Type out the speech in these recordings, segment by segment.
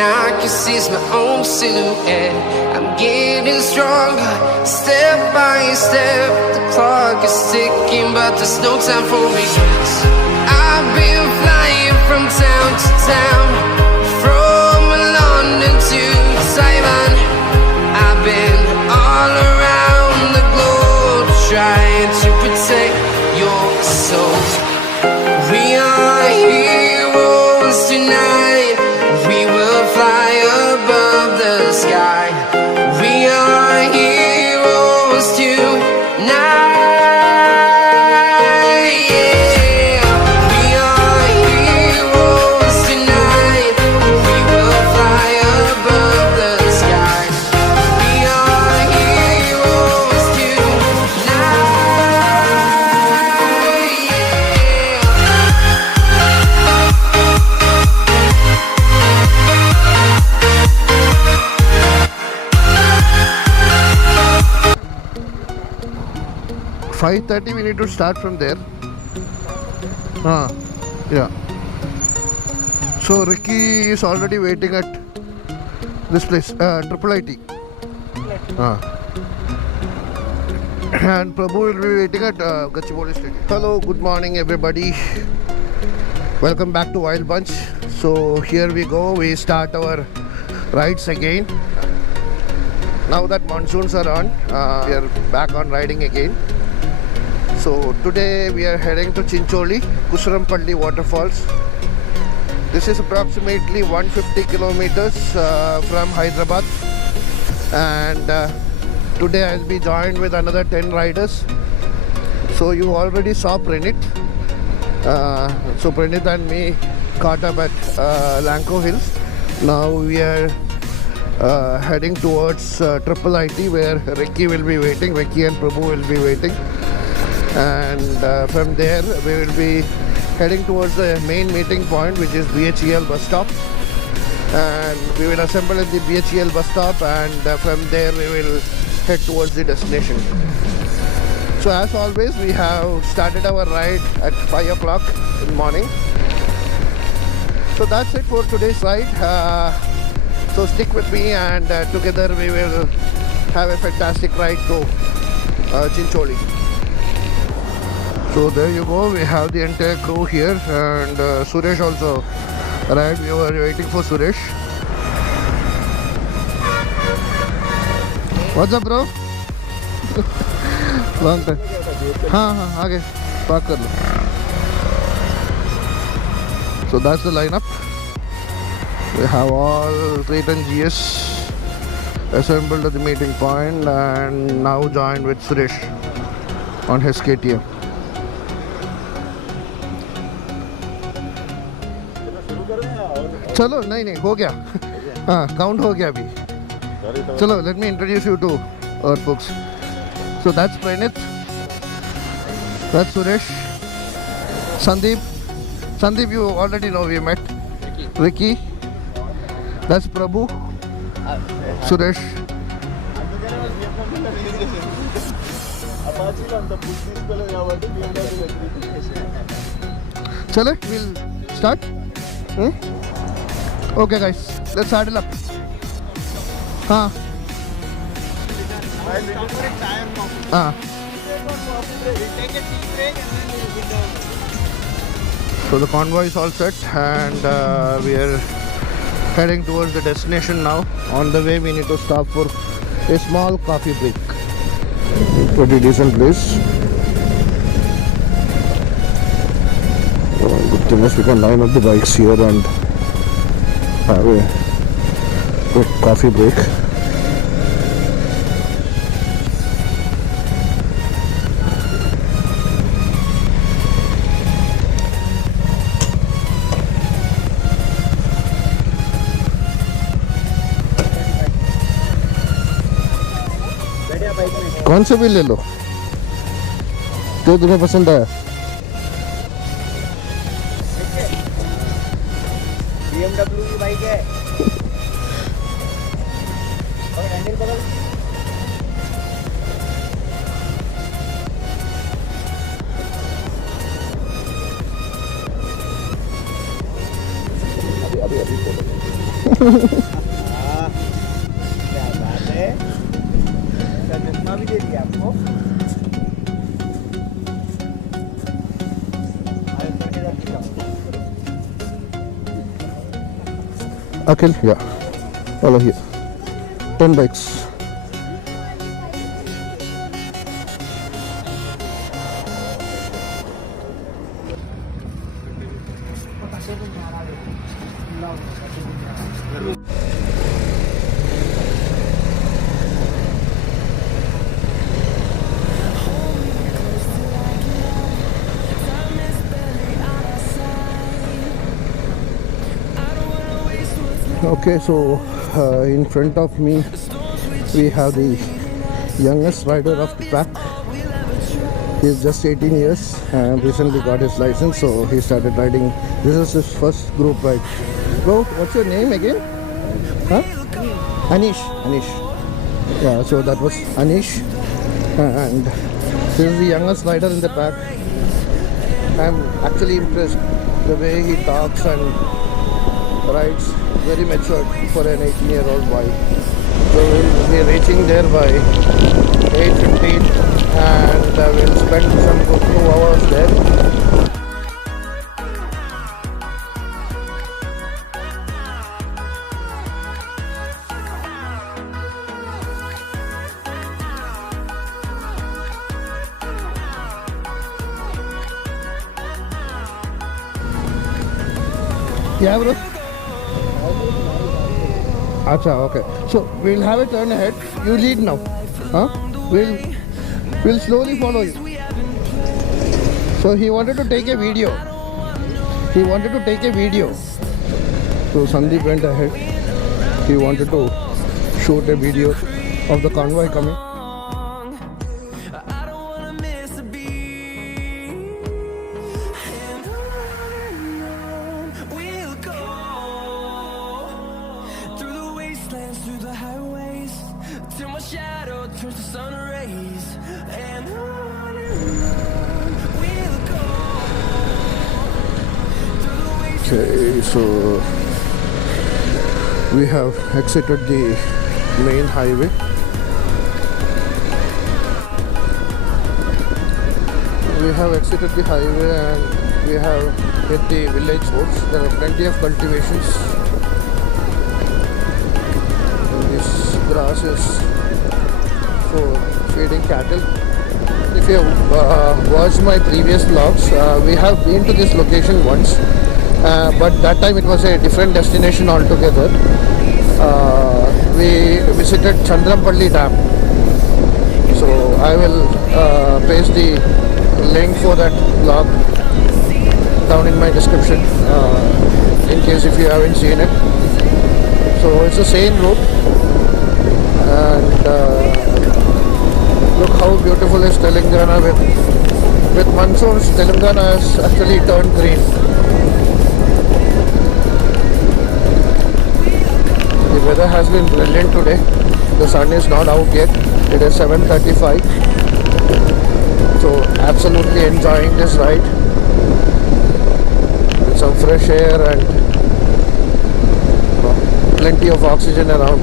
I can see my own silhouette. I'm getting stronger, step by step. The clock is ticking, but there's no time for regrets. I've been flying from town to town, from London to Taiwan. I've been all around the globe, trying to protect your soul. We are heroes tonight. We will fly above the sky. We are heroes tonight. Yeah. We are heroes tonight. We will fly above the sky. We are heroes tonight. Yeah. 5:30 we need to start from there. Yeah. So Ricky is already waiting at this place, Triple IT. And Prabhu will be waiting at Gachibowli Stadium. Hello, good morning everybody. Welcome back to Wild Bunch. So here we go, we start our rides again. Now that monsoons are on, we are back on riding again. So today we are heading to Chincholi, Kusurampalli Waterfalls. This is approximately 150 kilometers from Hyderabad, and today I'll be joined with another 10 riders. So you already saw Pranit. So Pranit and me caught up at Lanco Hills. Now we are heading towards Triple IT, where Ricky will be waiting. Ricky and Prabhu will be waiting. And from there we will be heading towards the main meeting point, which is BHEL bus stop, and we will assemble at the BHEL bus stop, and from there we will head towards the destination. So as always, we have started our ride at 5 o'clock in the morning. So that's it for today's ride. So stick with me, and together we will have a fantastic ride to Chincholi. So there you go, we have the entire crew here, and Suresh also arrived. We were waiting for Suresh. What's up, bro? Long time. हाँ आगे park कर लो. So that's the lineup. We have all 310 GS assembled at the meeting point, and now joined with Suresh on his KTM. चलो नहीं हो गया. हाँ count हो गया अभी. चलो let me introduce you to our folks. So that's Pranit, that's Suresh, Sandeep you already know, we met. Ricky, that's Prabhu, Suresh. Chale, we'll start. Okay guys, let's saddle up. So the convoy is all set, and we are heading towards the destination now. On the way we need to stop for a small coffee break. Pretty decent place. Good thing is we can line up the bikes here and have a quick coffee break. कौन से भी ले लो जो तुम्हें पसंद आया. BMW की bike है और हैंडल बदल. अभी क्या बात है, इसका चश्मा भी दे दिया आपको। Akhil, yeah. Follow here. 10 bikes. Okay, so in front of me we have the youngest rider of the pack. He's just 18 years and recently got his license, so he started riding. This is his first group ride. Bro, what's your name again? Huh? Anish. Anish. Yeah, so that was Anish, and this is the youngest rider in the pack. I'm actually impressed the way he talks and rides. Very mature for an 18-year-old boy. So we'll be reaching there by 8:15 and we'll spend some good 2 hours there. Yeah, bro. Acha, okay. So we'll have a turn ahead. You lead now. Huh? We'll slowly follow you. So he wanted to take a video. He wanted to take a video. So Sandeep went ahead. He wanted to shoot a video of the convoy coming. Okay, so we have exited the main highway. We have exited the highway and we have hit the village roads. There are plenty of cultivations. This grass is for feeding cattle. If you have watched my previous vlogs, we have been to this location once. But that time it was a different destination altogether. We visited Chandrampalli Dam. So I will paste the link for that vlog down in my description in case if you haven't seen it. So it's the same route, and look how beautiful is Telangana. With monsoons, Telangana has actually turned green. The weather has been brilliant today. The sun is not out yet. It is 7:35. So absolutely enjoying this ride with some fresh air and plenty of oxygen around.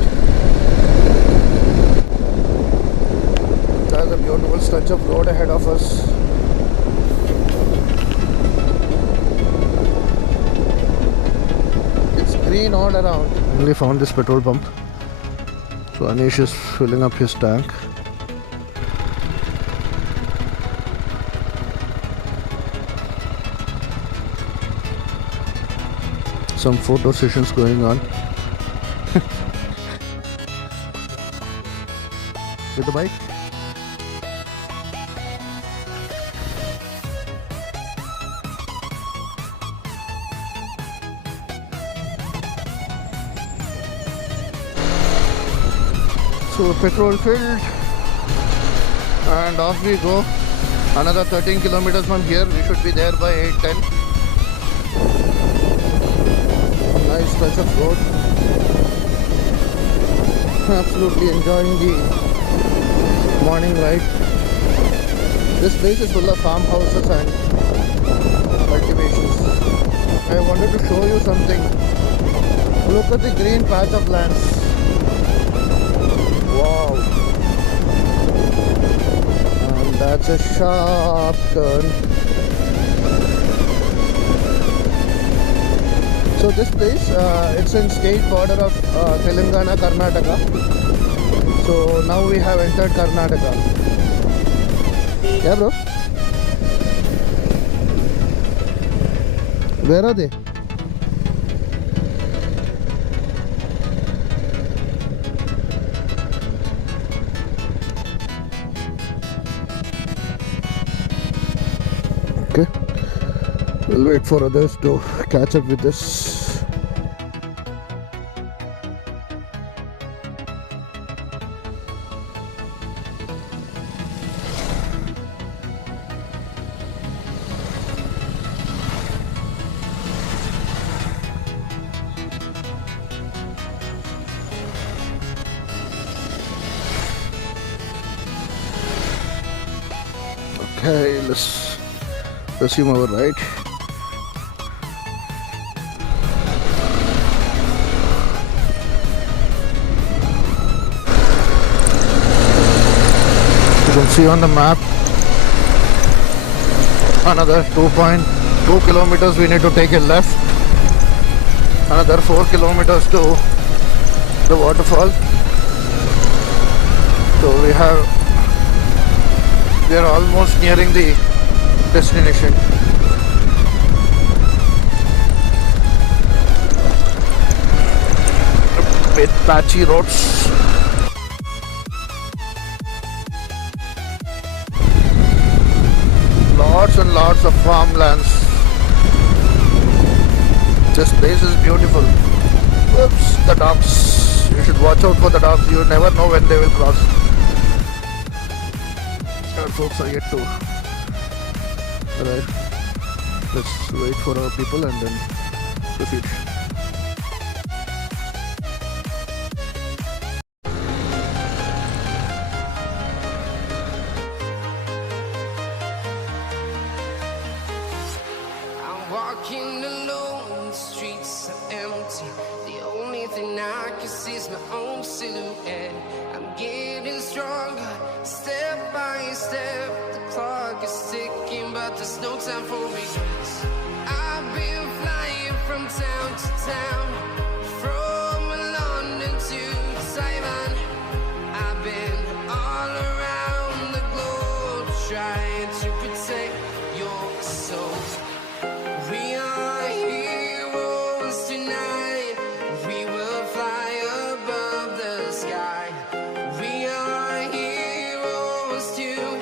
There's a beautiful stretch of road ahead of us. It's green all around. Only found this petrol pump. So Anish is filling up his tank. Some photo sessions going on. With the bike. So petrol filled and off we go. Another 13 kilometers from here. We should be there by 8:10. Nice stretch of road. Absolutely enjoying the morning ride. This place is full of farmhouses and cultivations. I wanted to show you something. Look at the green patch of lands. Wow. And that's a sharp turn. So this place, it's in state border of Telangana, Karnataka. So now we have entered Karnataka. Yeah, bro. Where are they? Okay. We'll wait for others to catch up with us. Okay, let's resume our ride. You can see on the map another 2.2 kilometers we need to take a left, another 4 kilometers to the waterfall. So we are almost nearing the destination. A bit patchy roads. Lots and lots of farmlands. This place is beautiful. Oops, the dogs. You should watch out for the dogs. You never know when they will cross. Our folks are yet to arrive. Let's wait for our people and then proceed. I'm walking alone, the streets are empty. The only thing I can see is my own silhouette. I'm getting stronger, step by step. The clock is ticking, but there's no time for regrets. I've been flying from town to town, from London to Taiwan. I've been all around the globe trying to protect your soul. We are heroes tonight. We will fly above the sky. We are heroes tonight.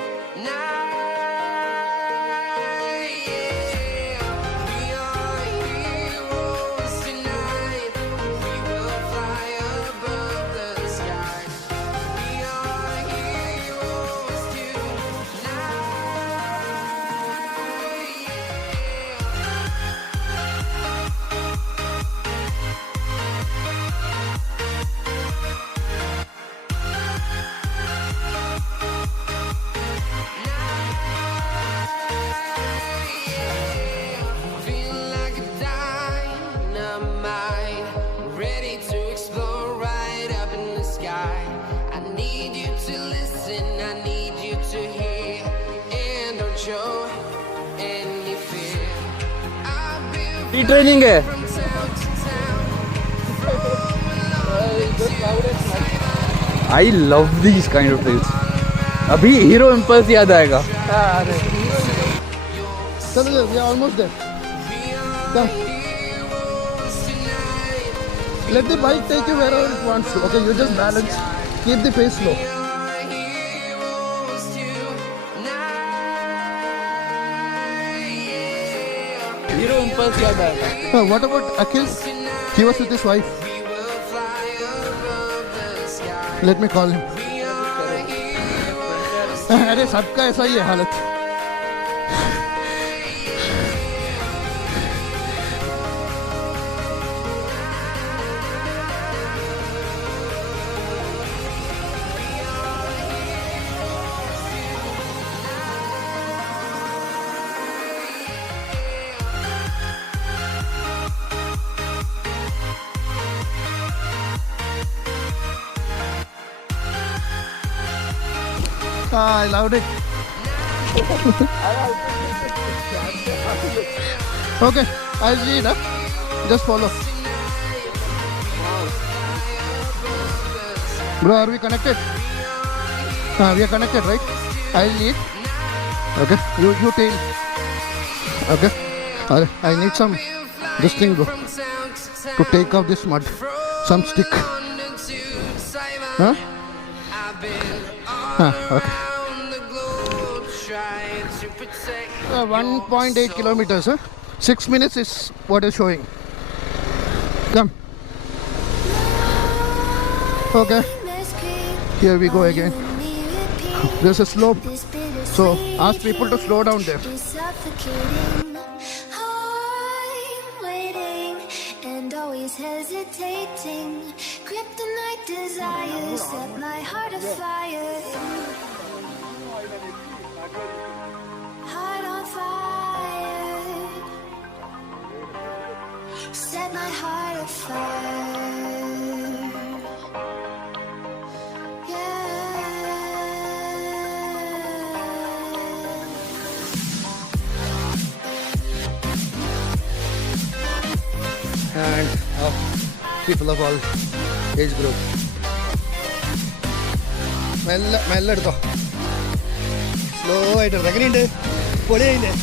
Yeah. We are heroes tonight. We will fly above the sky. We are heroes tonight. Feel like a dynamite, ready to explode right up in the sky. I need you to listen, I need you to hear, and don't show any fear. I've been Retraining है. from town to town, from London to Taiwan. I love these kind of trails. अभी hero impulse याद आएगा. Chalo, we are almost there. Come. Let the bike take you wherever it wants to. Okay, you just balance. Keep the pace slow. Hero impulse याद आएगा. What about Akhil? He was with his wife. Let me call him. अरे सबका ऐसा ही है हालत. I loved it. Okay, I'll lead. Just follow. Bro, are we connected? We are connected, right? I'll lead. Okay, you tail. Okay. I need some this thing, bro, to take off this mud. Some stick. Huh? Okay. 1.8 kilometers. 6 minutes is what is showing. Come. Okay. Here we go again. There's a slope. So ask people to slow down there. Hesitating, kryptonite desires set my heart afire. Heart on fire. Set my heart afire. And people of all age group. മെല്ലെ എടുത്തോ. Slow ആയിട്ട് എങ്ങനെയുണ്ട്? പൊളിയായില്ലേ?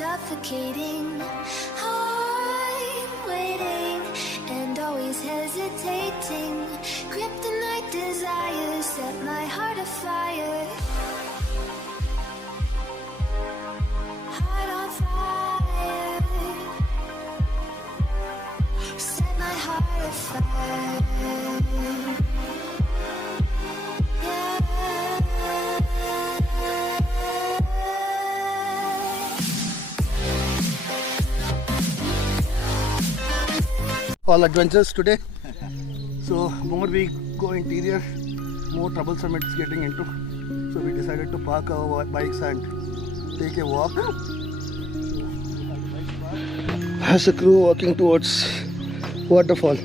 Suffocating, I'm waiting and always hesitating. Kryptonite desires set my heart afire. Heart on fire. Set my heart afire. All adventures today. So more we go interior, more troublesome it's getting into. So we decided to park our bikes and take a walk. As a crew walking towards Waterfall.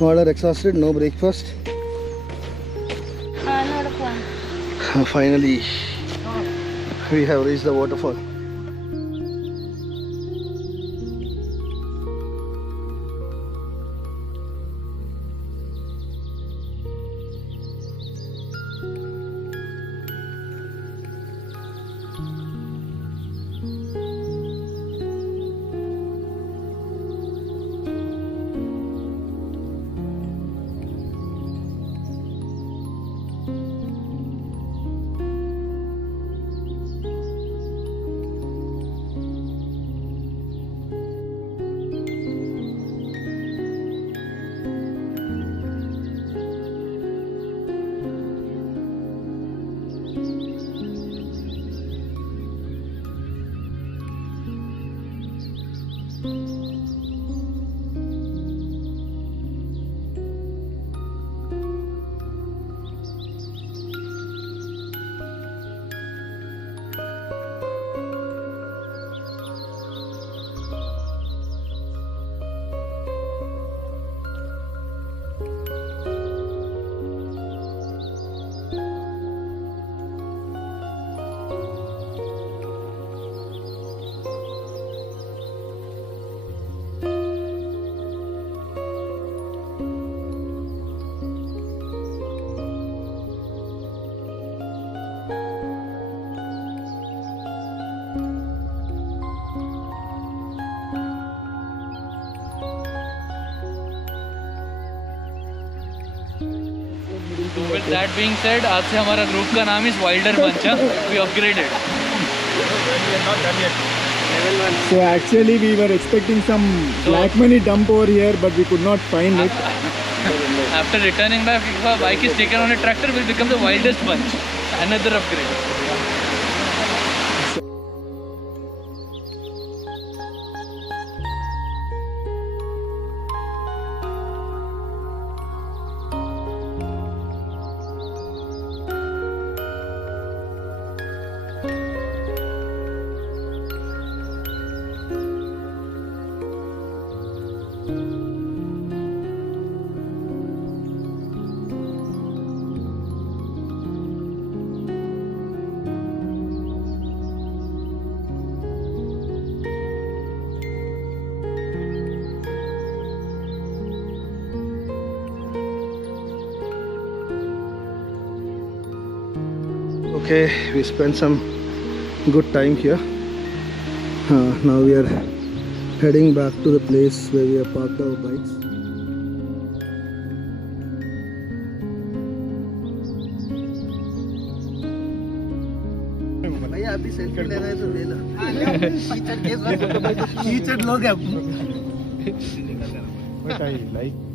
All are exhausted, no breakfast. Finally we have reached the waterfall. that being said, आज से हमारा group का नाम is Wilder Bunch. We upgraded. So actually we were expecting some black money dump over here, but we could not find it. After returning back, if our bike is taken on a tractor, we'll become the Wildest Bunch. Another upgrade. Okay, we spent some good time here. Now we are heading back to the place where we have parked our bikes. भैया अभी selfie लेना है तो ले लो। कीचड़ लोग हैं। But I like